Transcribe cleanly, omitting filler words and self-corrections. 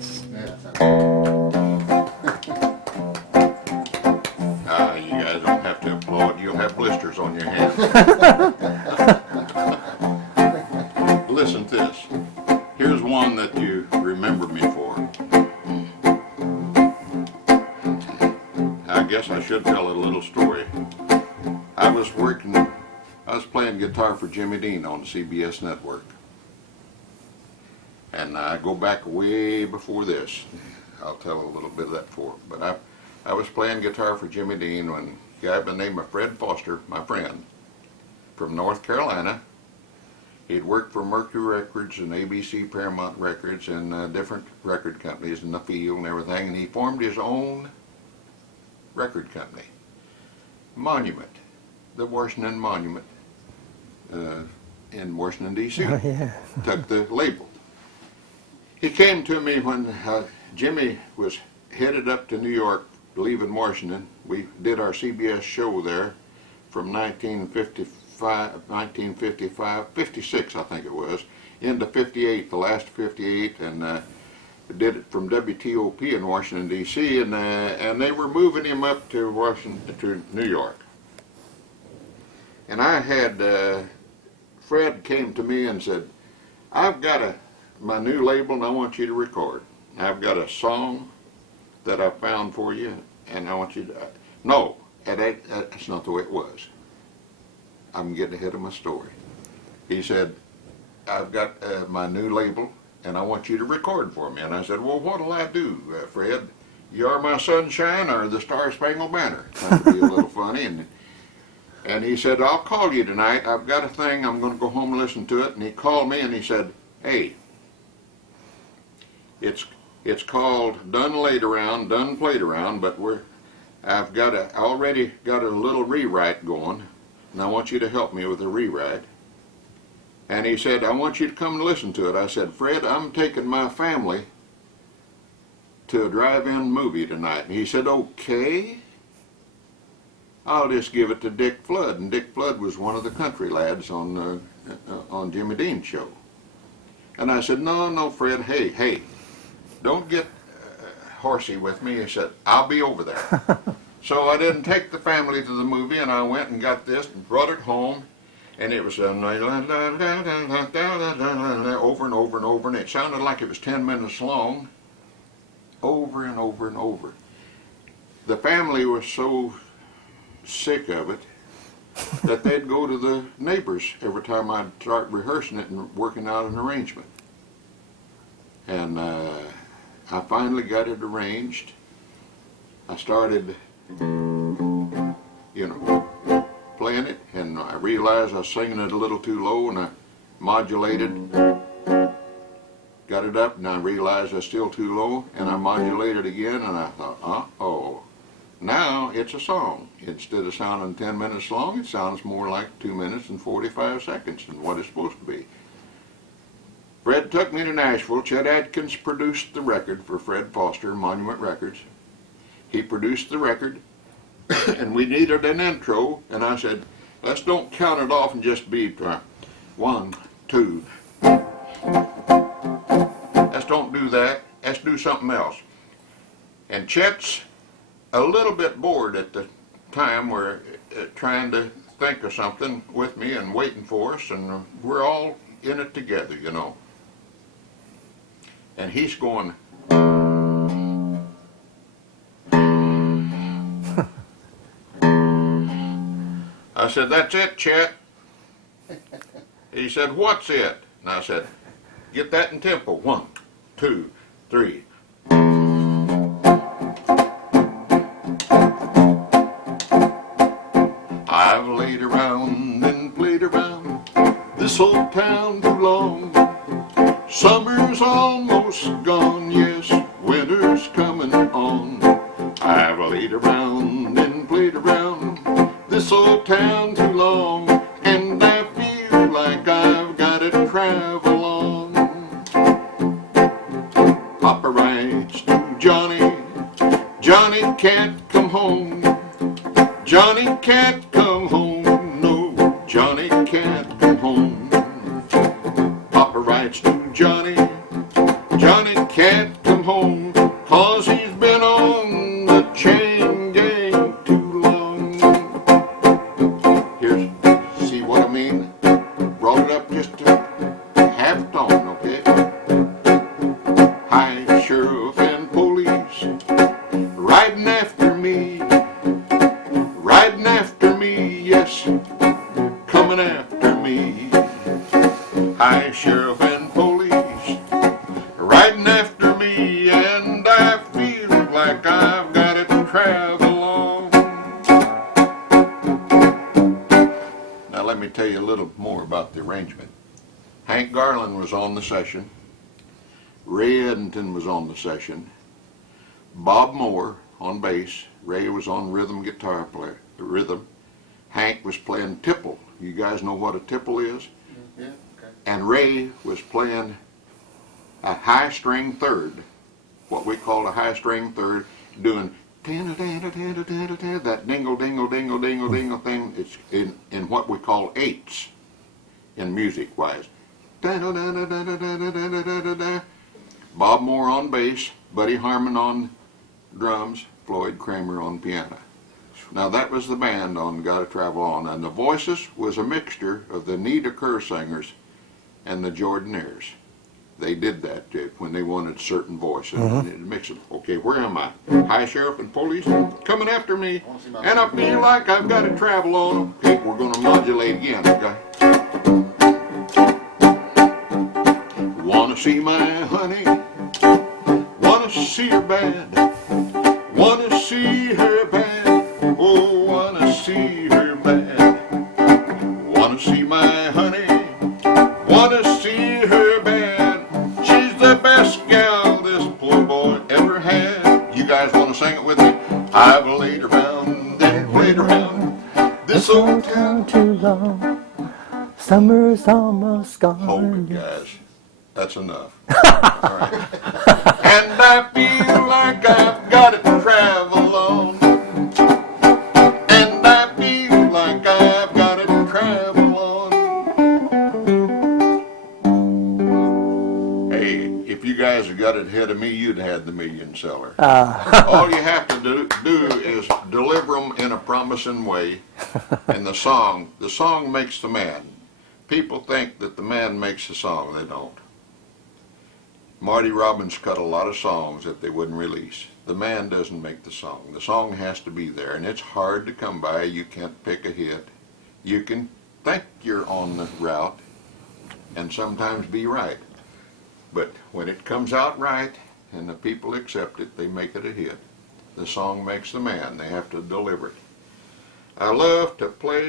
nice. You guys don't have to applaud. You'll have blisters on your hands. Listen to this. Here's one that you remember me for. I guess I should tell a little story. I was playing guitar for Jimmy Dean on the CBS network. And I go back way before this. I'll tell a little bit of that before. But I was playing guitar for Jimmy Dean when a guy by the name of Fred Foster, my friend, from North Carolina. He'd worked for Mercury Records and ABC Paramount Records and different record companies in the field and everything, and he formed his own record company, Monument, the Washington Monument in Washington, D.C. Oh, yeah. Took the label. He came to me when Jimmy was headed up to New York, leaving Washington. We did our CBS show there from 56 I think it was, into 58, the last 58, and did it from WTOP in Washington, D.C., and they were moving him up to Washington, to New York. And I had, Fred came to me and said, I've got my new label and I want you to record. I've got a song that I found for you and I want you to, no, that's not the way it was. I'm getting ahead of my story. He said, I've got my new label and I want you to record for me. And I said, well, what'll I do, Fred? You Are My Sunshine or the Star Spangled Banner? That would be a little funny. And he said, I'll call you tonight. I've got a thing. I'm going to go home and listen to it. And he called me and he said, hey, it's called Done Laid Around, Done Played Around, but I already got a little rewrite going, and I want you to help me with a rewrite. And he said, I want you to come and listen to it. I said, Fred, I'm taking my family to a drive-in movie tonight. And he said, okay, I'll just give it to Dick Flood. And Dick Flood was one of the country lads on Jimmy Dean's show. And I said, no, Fred, hey, don't get horsey with me. He said, I'll be over there. So I didn't take the family to the movie, and I went and got this and brought it home. And it was over and over and over, and it sounded like it was 10 minutes long, over and over and over. The family was so sick of it that they'd go to the neighbors every time I'd start rehearsing it and working out an arrangement. And I finally got it arranged. I started, playing it, and I realized I was singing it a little too low, and I modulated, got it up, and I realized I was still too low, and I modulated again, and I thought, uh-oh, now it's a song. Instead of sounding 10 minutes long, it sounds more like 2 minutes and 45 seconds than what it's supposed to be. Fred took me to Nashville. Chet Atkins produced the record for Fred Foster, Monument Records. He produced the record, and we needed an intro, and I said, let's don't count it off and just beat 1, 2. Let's don't do that. Let's do something else. And Chet's a little bit bored at the time. We're trying to think of something with me and waiting for us, and we're all in it together, And he's going, I said, that's it, Chet. He said, what's it? And I said, get that in tempo. 1, 2, 3. I've laid around and played around this old town too long. Summer's almost gone, yes, winter's coming on. I've laid around and played around this old town too long, and I feel like I've got to travel on. Papa writes to Johnny, Johnny can't come home. Johnny can't come home, no, Johnny can't come home. Papa writes to Johnny, Johnny can't come home. home, 'cause he's been on the chain gang too long. Here's, see what I mean? Brought it up just a half tone, okay? Hi, sheriff and police, riding after me, yes, coming after me. Hi, sheriff and police, riding after me, and I feel like I've got to travel on. Now let me tell you a little more about the arrangement. Hank Garland was on the session, Ray Edenton was on the session, Bob Moore on bass, Ray was on rhythm guitar player, rhythm. Hank was playing tipple. You guys know what a tipple is? Yeah, okay. And Ray was playing a high string third, what we call a high string third, doing that dingle dingle dingle dingle dingle thing. It's in what we call eights in music wise. Bob Moore on bass, Buddy Harmon on drums, Floyd Kramer on piano. Now that was the band on Gotta Travel On, and the voices was a mixture of the Nita Kerr singers and the Jordanaires. They did that when they wanted certain voices. And mix it. Okay, where am I? Hi, sheriff and police coming after me, and I feel like I've got to travel on. Okay, we're going to modulate again. Okay. Wanna see my honey? Wanna see her bad? Wanna see her bad? Oh, wanna see her bad. Wanna see my honey? Wanna see her bad? She's the best gal this poor boy ever had. You guys wanna sing it with me? I've laid around and played around this old town too long. Summer's almost gone. Hold it, guys. That's enough. All right. And I feel like I've got to travel on. And I feel like I've got to travel on. Hey, if you guys had got it ahead of me, you'd have had the million seller. All you have to do is deliver them in a promising way. And the song makes the man. People think that the man makes the song. They don't. Marty Robbins cut a lot of songs that they wouldn't release. The man doesn't make the song. The song has to be there, and it's hard to come by. You can't pick a hit. You can think you're on the route and sometimes be right. But when it comes out right and the people accept it, they make it a hit. The song makes the man. They have to deliver it. I love to play